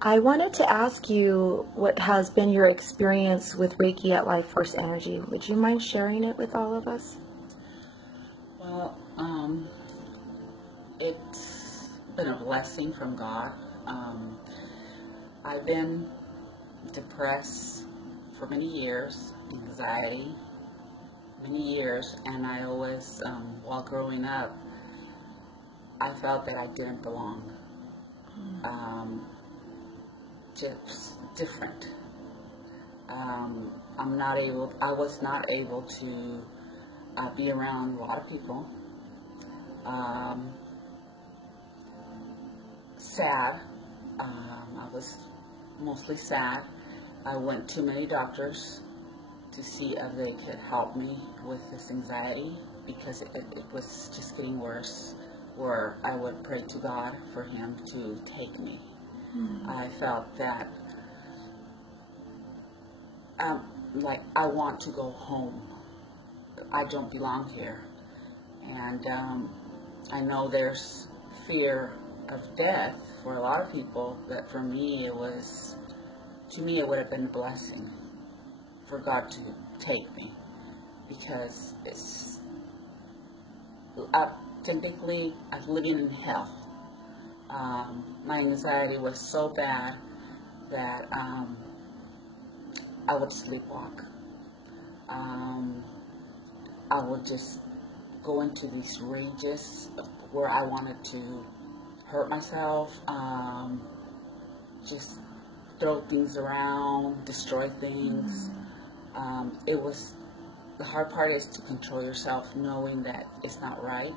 I wanted to ask you what has been your experience with Reiki at Life Force Energy. Would you mind sharing it with all of us? Well, it's been a blessing from God. I've been depressed for many years, anxiety, many years, and I always, while growing up, I felt that I didn't belong. Um, just different. I was not able to be around a lot of people. Um, Sad. I was mostly sad. I went to many doctors to see if they could help me with this anxiety because it was just getting worse, where I would pray to God for Him to take me. I felt that like I want to go home. I don't belong here. And I know there's fear of death for a lot of people, but for me to me it would have been a blessing for God to take me, because technically I'm living in hell. My anxiety was so bad that I would sleepwalk. Um, I would just go into these rages where I wanted to hurt myself, just throw things around, destroy things. It was The hard part is to control yourself, knowing that it's not right,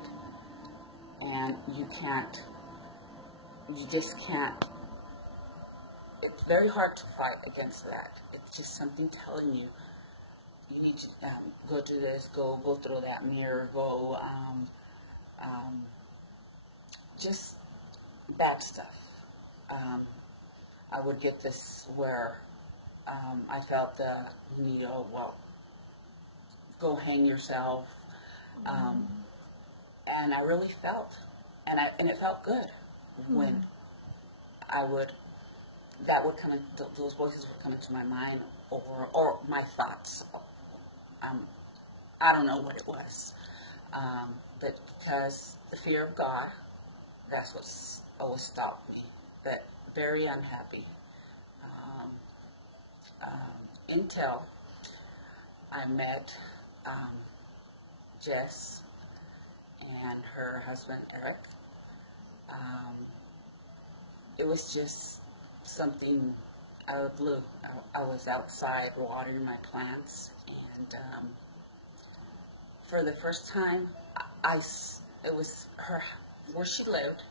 and you just can't. It's very hard to fight against that. It's just something telling you you need to go do this, go through that mirror, go um, just bad stuff. Um, I would get this where I felt the need of, well, go hang yourself, um, and I really felt, and it felt good when I would that would come in, those voices would come into my mind, or my thoughts. Um, I don't know what it was, but because the fear of God, that's what's always stopped me. But very unhappy um, until I met um, Jess and her husband Eric. Um, it was just something out of the blue. I was outside watering my plants, and for the first time, it was her, where she lived,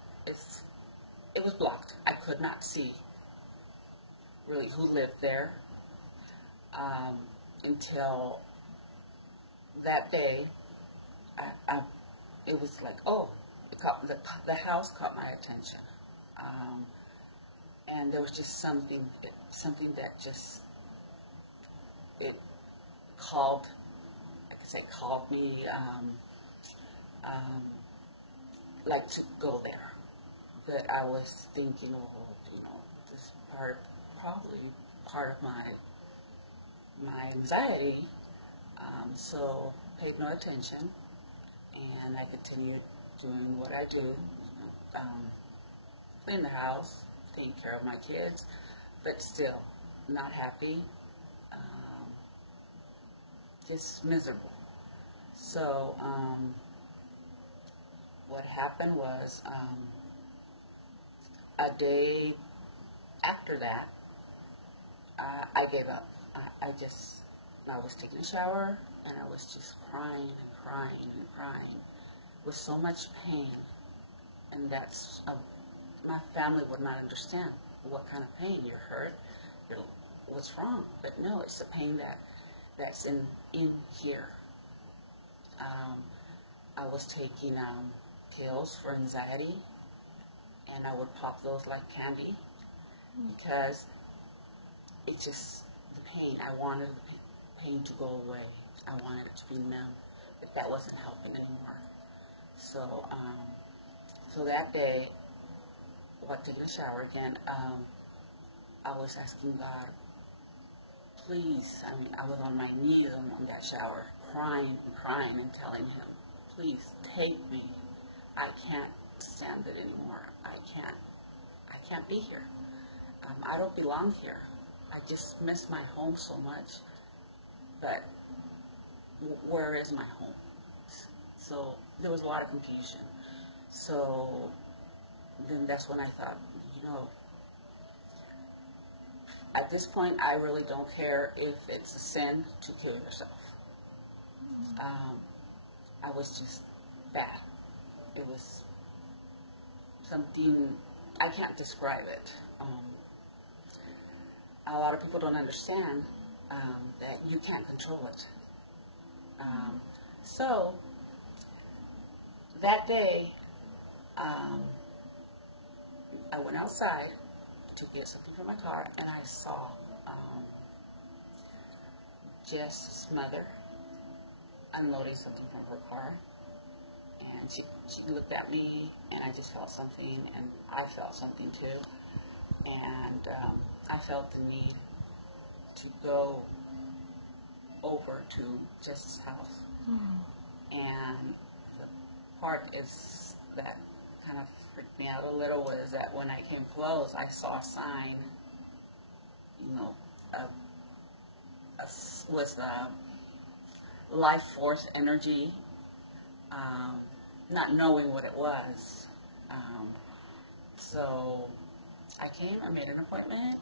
it was blocked. I could not see really who lived there um, until that day. It was like, oh, the house caught my attention. Um, and there was just something that just, it called, I could say called me, um, like to go there. But I was thinking, oh, this probably part of my anxiety. So paid no attention, and I continued doing what I do, clean the house, taking care of my kids, but still not happy, um, just miserable. So what happened was, a day after that, I gave up. I was taking a shower, and I was just crying and crying and crying with so much pain. And my family would not understand what kind of pain. You're hurt, what's wrong? But no, it's the pain that's in here. Um, I was taking pills for anxiety, and I would pop those like candy because it just, the pain. I wanted the pain to go away. I wanted it to be numb, but that wasn't helping anymore. So, so that day, I took a shower again. I was asking God, please, I mean, I was on my knees on that shower, crying and telling him, please take me. I can't stand it anymore. I can't be here. I don't belong here. I just miss my home so much. But where is my home? So there was a lot of confusion. So then that's when I thought, at this point, I really don't care if it's a sin to kill yourself. I was just bad. It was something, I can't describe it. A lot of people don't understand that you can't control it. So that day, I went outside to get something from my car, and I saw Jess's mother unloading something from her car. And she looked at me, and I just felt something, and I felt something too. And I felt the need to go over to Jess's house. And the part is that kind of freaked me out a little was that when I came close, I saw a sign, was life force energy, not knowing what it was. So I came, I made an appointment.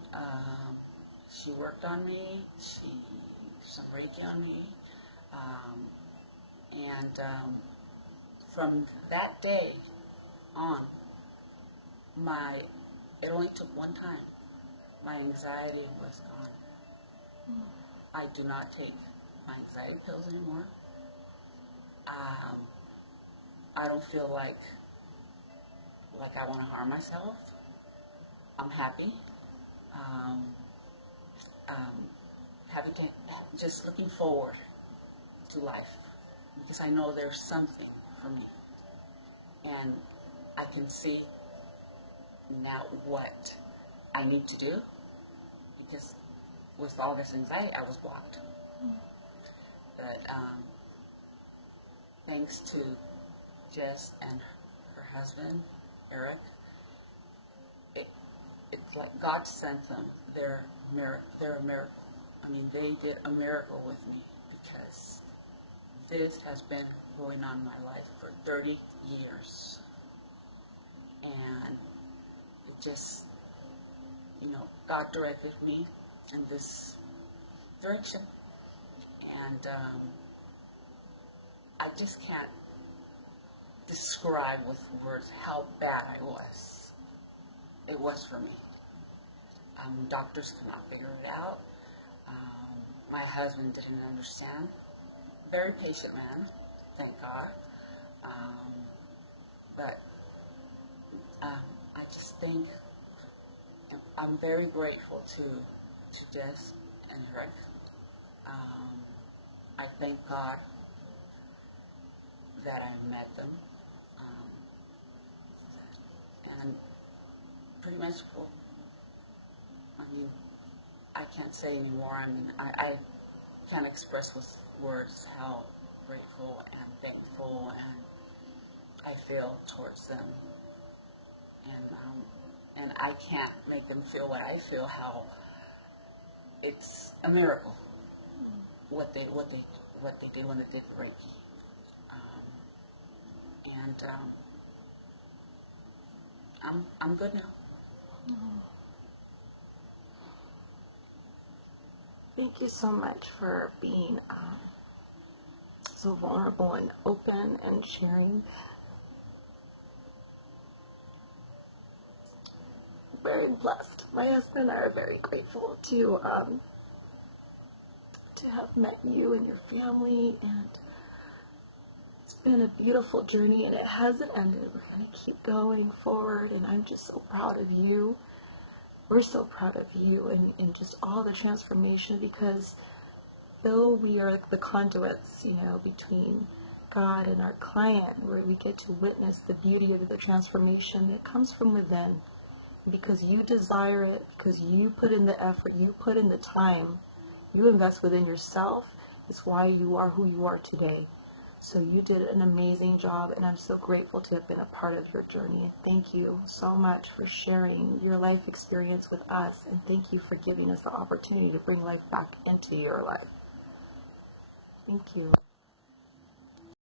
She worked on me. She did some Reiki on me. And from that day on, it only took one time. My anxiety was gone. I do not take my anxiety pills anymore. I don't feel like I want to harm myself. I'm happy. Happy to, just looking forward to life, because I know there's something for me, and I can see now what I need to do, because with all this anxiety I was blocked. But thanks to Jess and her husband Eric, it's like God sent them. They're a miracle. I mean, they did a miracle with me, because this has been going on in my life for 30 years. And it just, God directed me in this direction. And I just can't describe with words how bad I was. It was for me. Doctors could not figure it out. My husband didn't understand. Very patient man, thank God. But I just think I'm very grateful to Jess and Rick. I thank God that I met them. And pretty much, I can't say anymore. I can't express with words how grateful and thankful and I feel towards them. And I can't make them feel what I feel, how it's a miracle what they did when they did Reiki. And I'm good now. Thank you so much for being so vulnerable and open and sharing. Very blessed. My husband and I are very grateful to have met you and your family, and it's been a beautiful journey, and it hasn't ended. We're going to keep going forward, and I'm just so proud of you. We're so proud of you and just all the transformation, because though we are the conduits, between God and our client, where we get to witness the beauty of the transformation that comes from within, because you desire it, because you put in the effort, you put in the time, you invest within yourself. It's why you are who you are today. So you did an amazing job, and I'm so grateful to have been a part of your journey. Thank you so much for sharing your life experience with us, and thank you for giving us the opportunity to bring life back into your life. Thank you.